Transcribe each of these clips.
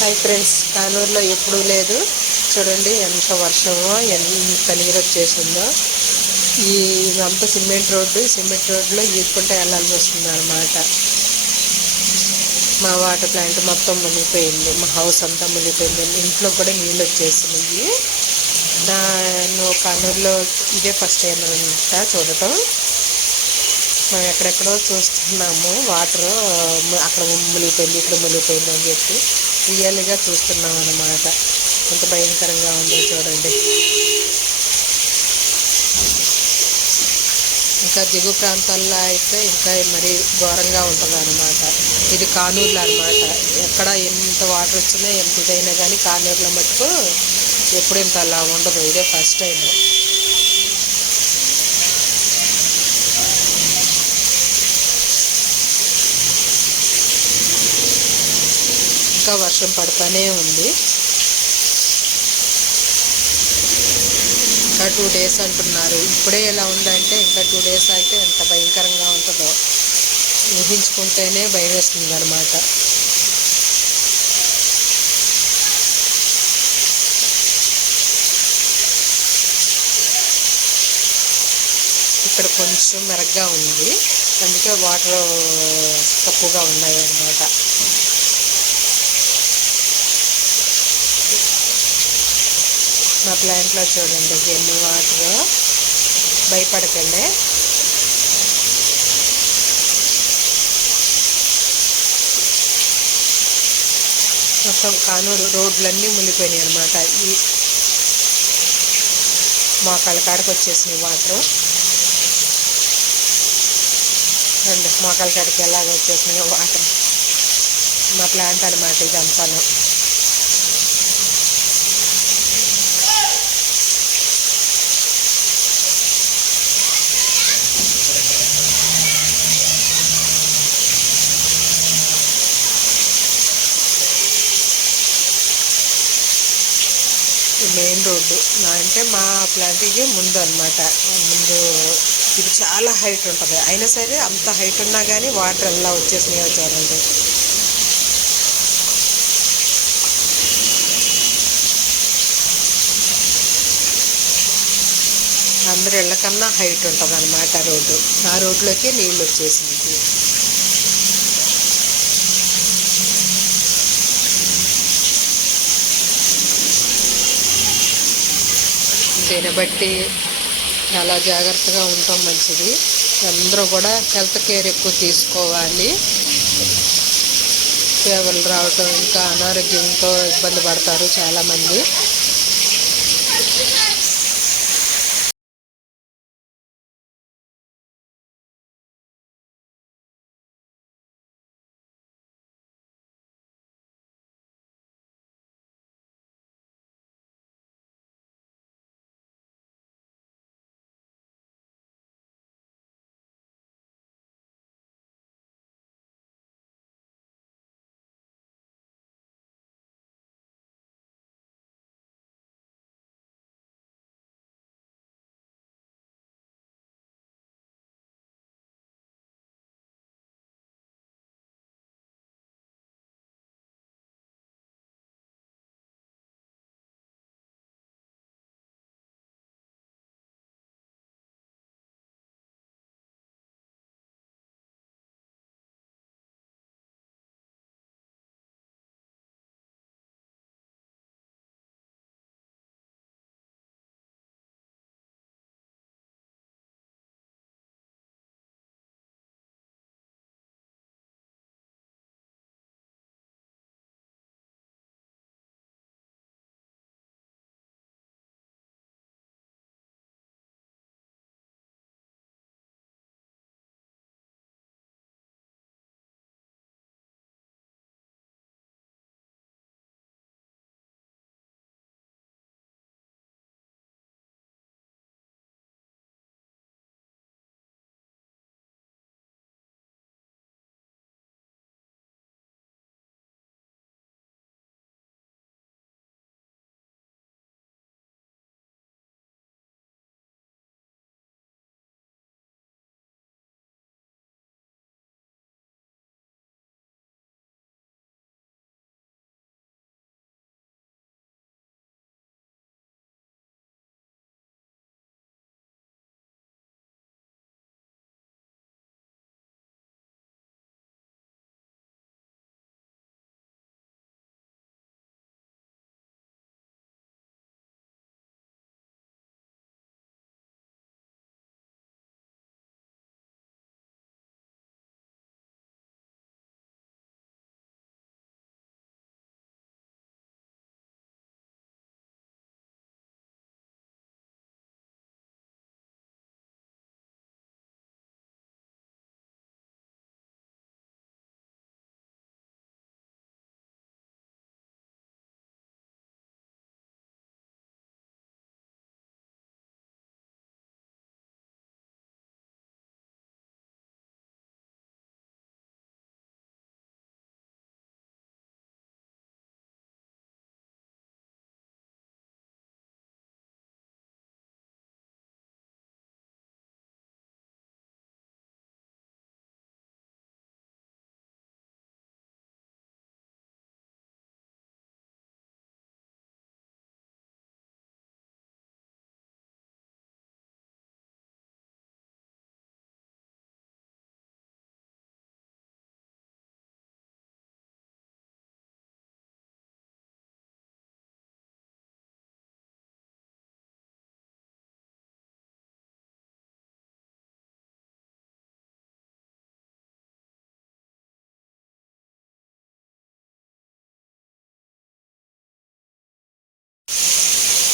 Hi friends కానూరులో ఎప్పుడూ లేదు. చూడండి ఎంత వర్షమో ఎంత నీరు వచ్చేసిందో. ఈ ఇదంతా సిమెంట్ రోడ్డు సిమెంట్ రోడ్లో ఈదుకుంటే వెళ్ళాల్సి వస్తుంది అనమాట మా వాటర్ ప్లాంట్ మొత్తం మునిగిపోయింది మా హౌస్ అంతా మునిగిపోయింది ఇంట్లో కూడా నీళ్ళు వచ్చేసినాయి. నేను కానూరులో ఇదే ఫస్ట్ టైం అనమాట చూడటం. మేము ఎక్కడెక్కడో చూస్తున్నాము వాటర్ అక్కడ మునిగిపోయింది ఇక్కడ మునిగిపోయింది అని చెప్పి. రియల్గా చూస్తున్నాం అన్నమాట ఎంత భయంకరంగా ఉందో చూడండి. ఇంకా దిగు ప్రాంతాల్లో అయితే ఇంకా మరీ ఘోరంగా ఉంటుంది అనమాట ఇది కానూరులో అనమాట ఎక్కడ ఎంత వాటర్ వచ్చినా ఎంత ఇదైనా కానీ కానూరులో మటుకు ఎప్పుడు ఇంత అలా ఉండదు. ఇదే ఫస్ట్ టైం ఇంకా వర్షం పడుతూనే ఉంది. ఇంకా టూ డేస్ అంటున్నారు. ఇప్పుడే ఎలా ఉందంటే ఇంకా టూ డేస్ అయితే ఎంత భయంకరంగా ఉంటుందో. ఊహించుకుంటేనే భయం వేస్తుంది అనమాట ఇక్కడ కొంచెం మెరగ్గా ఉంది. అందుకే వాటర్ తక్కువగా ఉన్నాయి అన్నమాట. మా ప్లాంట్లో చూడండి ఎన్ని వాటర్. భయపడకండి. మొత్తం కానూరు రోడ్లన్నీ మునిగిపోయినాయి అనమాట ఈ మా కలకాడకు వచ్చేసినాయి వాటర్. రండి మా కాడికి ఎలాగ వచ్చేసినాయో వాటర్. మా ప్లాంట్ అనమాట ఇదంతాను. Main road. నా అంటే మా ప్లాంట్కి ముందు అనమాట ముందు ఇది చాలా హైట్ ఉంటుంది. అయినా సరే అంత హైట్ ఉన్నా కానీ వాటర్ ఎలా వచ్చేసినాయో చూడండి. అందరి ఇళ్ళకన్నా హైట్ ఉంటుంది అనమాట రోడ్డు. ఆ రోడ్లోకి నీళ్ళు వచ్చేసింది దీన్ని బట్టి చాలా జాగ్రత్తగా ఉండటం మంచిది. అందరూ కూడా హెల్త్ కేర్ ఎక్కువ తీసుకోవాలి. సేవలు రావటం ఇంకా అనారోగ్యంతో ఇబ్బంది పడతారు చాలామంది.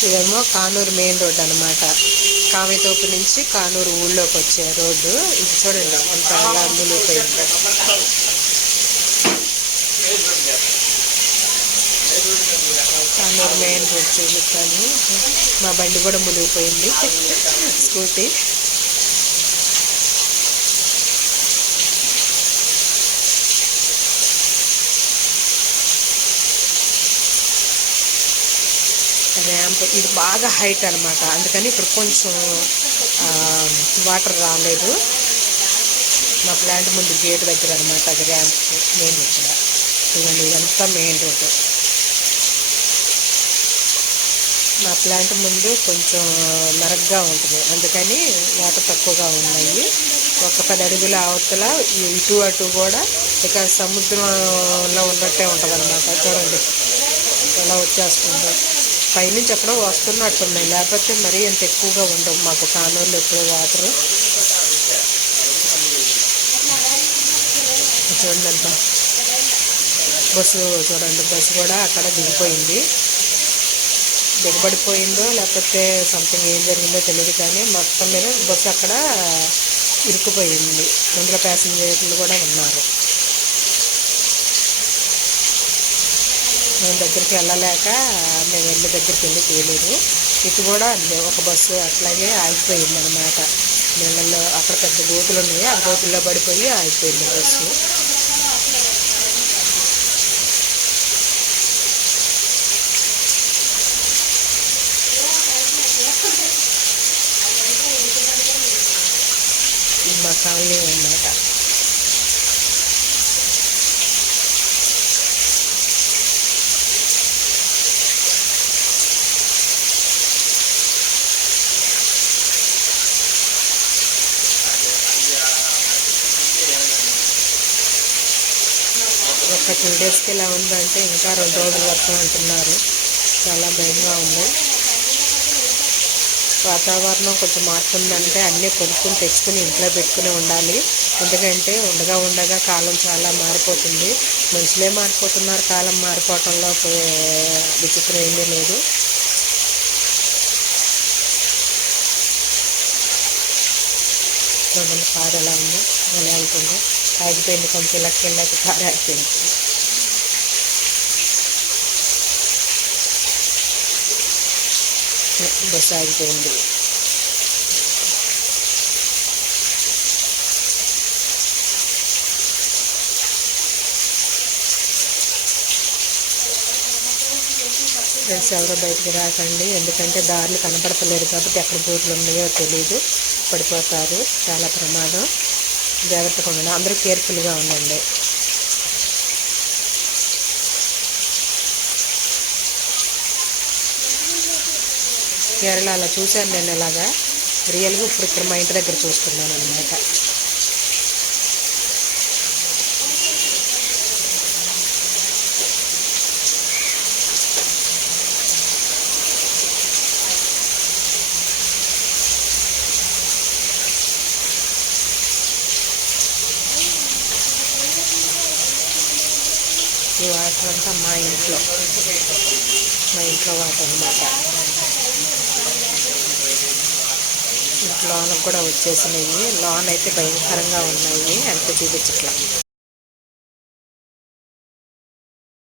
ఇదేమో కానూరు మెయిన్ రోడ్ అనమాట కామితోపు నుంచి కానూరు ఊళ్ళోకి వచ్చే రోడ్డు. ఇది చూడండి అంత అలా మునిగిపోయిందో కానూరు మెయిన్ రోడ్ చూపిస్తాను. మా బండి కూడా మునిగిపోయింది. స్కూటీ. ర్యాంప్ ఇది బాగా హైట్ అనమాట అందుకని ఇప్పుడు కొంచెం వాటర్ రాలేదు. మా ప్లాంట్ ముందు గేట్ దగ్గర అనమాట అది ర్యాంప్ మెయిన్ ఇక్కడ ఇవన్నీ ఇదంతా మెయిన్ రోడ్డు. మా ప్లాంట్ ముందు కొంచెం మెరగ్గా ఉంటుంది. అందుకని వాటర్ తక్కువగా ఉన్నాయి. ఒక పది అడుగుల అవతల ఇటు అటు కూడా ఇక సముద్రంలో ఉన్నట్టే ఉంటుంది అనమాట చూడండి ఎలా వచ్చేస్తుందో. పైనుంచి ఎక్కడో వస్తున్నట్టున్నాయి. లేకపోతే మరీ అంత ఎక్కువగా ఉండవు. మాకు కానోళ్ళు ఎప్పుడు వాటర్. చూడండి. అంత బస్సు చూడండి. బస్సు కూడా అక్కడ దిగిపోయింది. దిగబడిపోయిందో లేకపోతే సంథింగ్ ఏం జరిగిందో తెలియదు కానీ మొత్తం మీద బస్సు అక్కడ ఇరుక్కుపోయింది. అందులో ప్యాసింజర్లు కూడా ఉన్నారు. మేము దగ్గరికి వెళ్ళలేక మేము వెళ్ళి దగ్గరికి వెళ్ళి తీయలేదు ఇటు కూడా ఒక బస్సు అట్లాగే ఆగిపోయింది అనమాట నీళ్ళల్లో అక్కడ పెద్ద గోతులు ఉన్నాయి ఆ గోతుల్లో పడిపోయి ఆగిపోయింది బస్సు. మా కాలనీ అన్నమాట ఒక టూ డేస్కి ఎలా ఉందంటే ఇంకా రెండు రోజుల వరకు అంటున్నారు. చాలా భయంగా ఉంది. వాతావరణం కొంచెం మార్పు ఉందంటే అన్నీ కొనుక్కుని తెచ్చుకుని ఇంట్లో పెట్టుకుని ఉండాలి. ఎందుకంటే ఉండగా ఉండగా కాలం చాలా మారిపోతుంది. మనుషులే మారిపోతున్నారు. కాలం మారిపోవటంలో విచిత్రం ఏమీ లేదు. చూడండి కారు ఎలా ఉంది ఎలా వెళ్తుందో. ఆగిపోయింది కొంచెం ఇలా వెళ్ళాక కారు ఆగిపోయింది బస్సు ఆగిపోయింది. ఫ్రెండ్స్ ఎవరో బయటకు రాకండి ఎందుకంటే దారులు కనపడతలేదు కాబట్టి ఎక్కడ బోట్లు ఉన్నాయో తెలియదు పడిపోతారు. చాలా ప్రమాదం. జాగ్రత్తగా ఉండండి. అందరూ కేర్ఫుల్గా ఉండండి. కేరళలో చూశాను నేను ఇలాగా. రియల్గా ఇప్పుడు ఇక్కడ మా ఇంటి దగ్గర చూస్తున్నాను అనమాట ఈ వాటర్ అంతా మా ఇంట్లో. మా ఇంట్లో వాటర్ అనమాట లోన్ కూడా వచ్చేసినాయి లోన్ అయితే భయంకరంగా ఉన్నాయి. అంత చూపించట్లా.